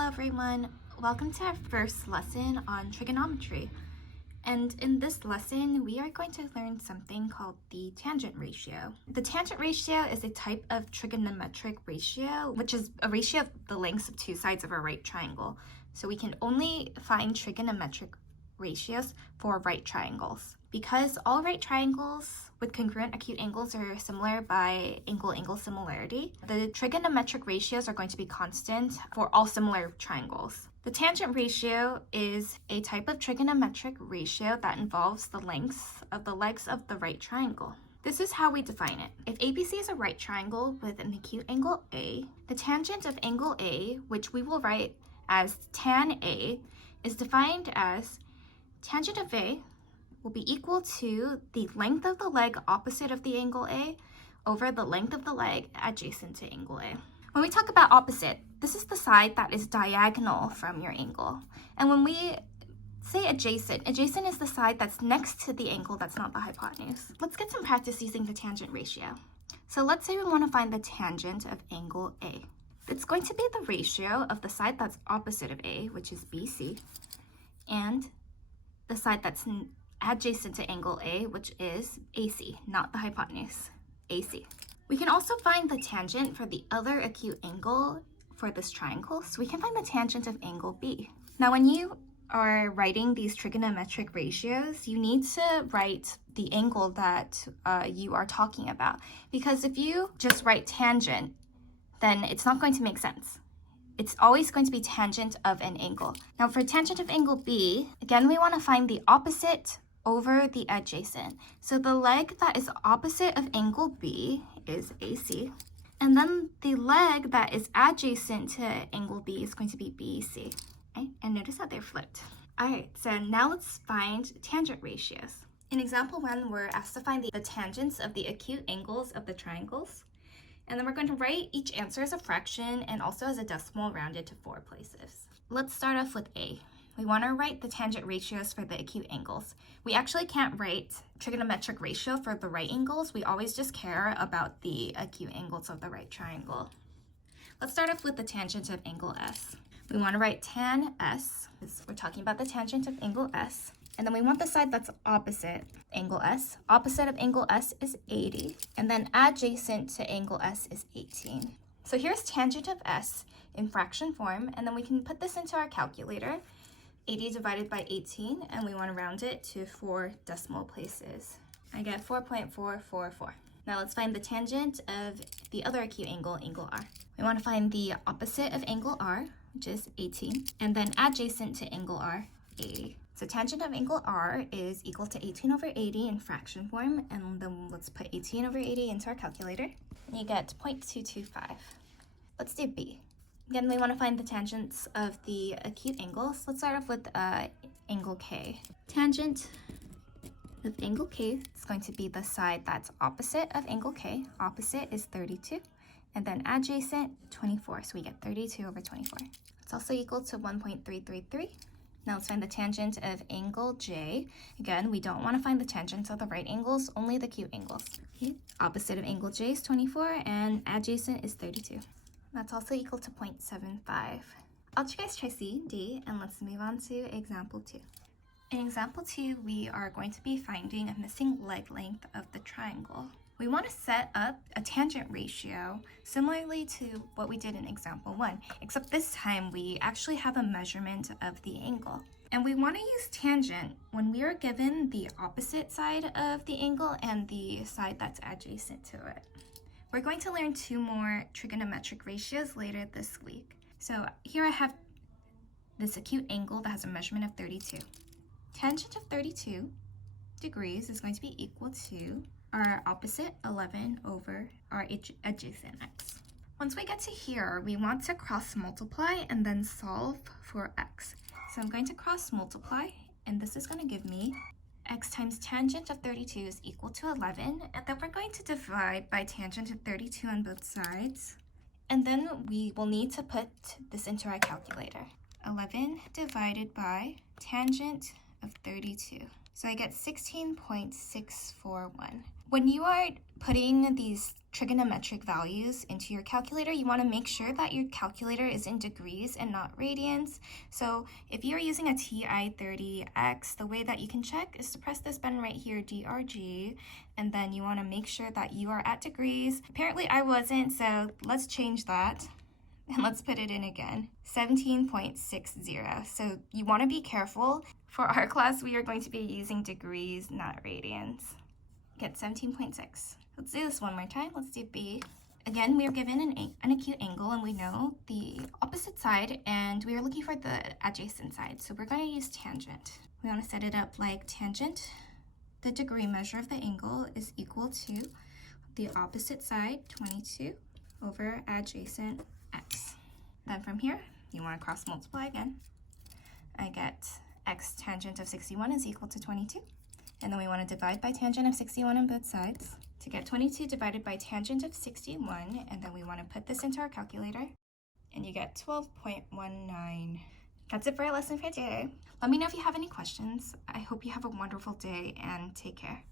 Hello everyone, welcome to our first lesson on trigonometry. And in this lesson, we are going to learn something called the tangent ratio. The tangent ratio is a type of trigonometric ratio, which is a ratio of the lengths of two sides of a right triangle. So we can only find trigonometric ratios for right triangles. Because all right triangles with congruent acute angles are similar by angle-angle similarity, the trigonometric ratios are going to be constant for all similar triangles. The tangent ratio is a type of trigonometric ratio that involves the lengths of the legs of the right triangle. This is how we define it. If ABC is a right triangle with an acute angle A, the tangent of angle A, which we will write as tan A, is defined as tangent of A will be equal to the length of the leg opposite of the angle A over the length of the leg adjacent to angle A. When we talk about opposite, this is the side that is diagonal from your angle. And when we say adjacent is the side that's next to the angle that's not the hypotenuse. Let's get some practice using the tangent ratio. So let's say we want to find the tangent of angle A. It's going to be the ratio of the side that's opposite of A, which is BC, and the side that's adjacent to angle A, which is AC, not the hypotenuse, AC. We can also find the tangent for the other acute angle for this triangle, so we can find the tangent of angle B. Now, when you are writing these trigonometric ratios, you need to write the angle that you are talking about, because if you just write tangent, then it's not going to make sense. It's always going to be tangent of an angle. Now, for tangent of angle B, again, we want to find the opposite over the adjacent. So the leg that is opposite of angle B is AC, and then the leg that is adjacent to angle B is going to be BC. Okay? And notice that they're flipped. All right, so now let's find tangent ratios. In example 1, we're asked to find the tangents of the acute angles of the triangles. And then we're going to write each answer as a fraction and also as a decimal rounded to 4 places. Let's start off with A. We want to write the tangent ratios for the acute angles. We actually can't write trigonometric ratio for the right angles. We always just care about the acute angles of the right triangle. Let's start off with the tangent of angle S. We want to write tan S, because we're talking about the tangent of angle S. And then we want the side that's opposite angle S. Opposite of angle S is 80. And then adjacent to angle S is 18. So here's tangent of S in fraction form. And then we can put this into our calculator. 80 divided by 18. And we want to round it to 4 decimal places. I get 4.444. Now let's find the tangent of the other acute angle, angle R. We want to find the opposite of angle R, which is 18. And then adjacent to angle R, 80. So tangent of angle R is equal to 18 over 80 in fraction form, and then let's put 18 over 80 into our calculator. And you get 0.225. Let's do B. Again, we want to find the tangents of the acute angles. Let's start off with angle K. Tangent of angle K is going to be the side that's opposite of angle K. Opposite is 32, and then adjacent, 24. So we get 32 over 24. It's also equal to 1.333. Now let's find the tangent of angle J. Again, we don't want to find the tangents of the right angles, only the acute angles. Okay. Opposite of angle J is 24, and adjacent is 32. That's also equal to 0.75. I'll let you guys try C, D, and let's move on to example 2. In example 2, we are going to be finding a missing leg length of the triangle. We want to set up a tangent ratio similarly to what we did in example 1, except this time we actually have a measurement of the angle. And we want to use tangent when we are given the opposite side of the angle and the side that's adjacent to it. We're going to learn 2 more trigonometric ratios later this week. So here I have this acute angle that has a measurement of 32. Tangent of 32 degrees is going to be equal to our opposite 11 over our adjacent x. Once we get to here, we want to cross multiply and then solve for x. So I'm going to cross multiply, and this is going to give me x times tangent of 32 is equal to 11, and then we're going to divide by tangent of 32 on both sides. And then we will need to put this into our calculator. 11 divided by tangent of 32. So I get 16.641. When you are putting these trigonometric values into your calculator, you want to make sure that your calculator is in degrees and not radians. So if you're using a TI-30X, the way that you can check is to press this button right here, DRG, and then you want to make sure that you are at degrees. Apparently I wasn't, so let's change that. And let's put it in again, 17.60. So you want to be careful. For our class, we are going to be using degrees, not radians. Get 17.6. Let's do this one more time. Let's do B. Again, we are given an acute angle, and we know the opposite side, and we are looking for the adjacent side. So we're going to use tangent. We want to set it up like tangent. The degree measure of the angle is equal to the opposite side, 22, over adjacent x. Then from here, you want to cross multiply again. I get x tangent of 61 is equal to 22. And then we want to divide by tangent of 61 on both sides to get 22 divided by tangent of 61. And then we want to put this into our calculator. And you get 12.19. That's it for our lesson for today. Let me know if you have any questions. I hope you have a wonderful day and take care.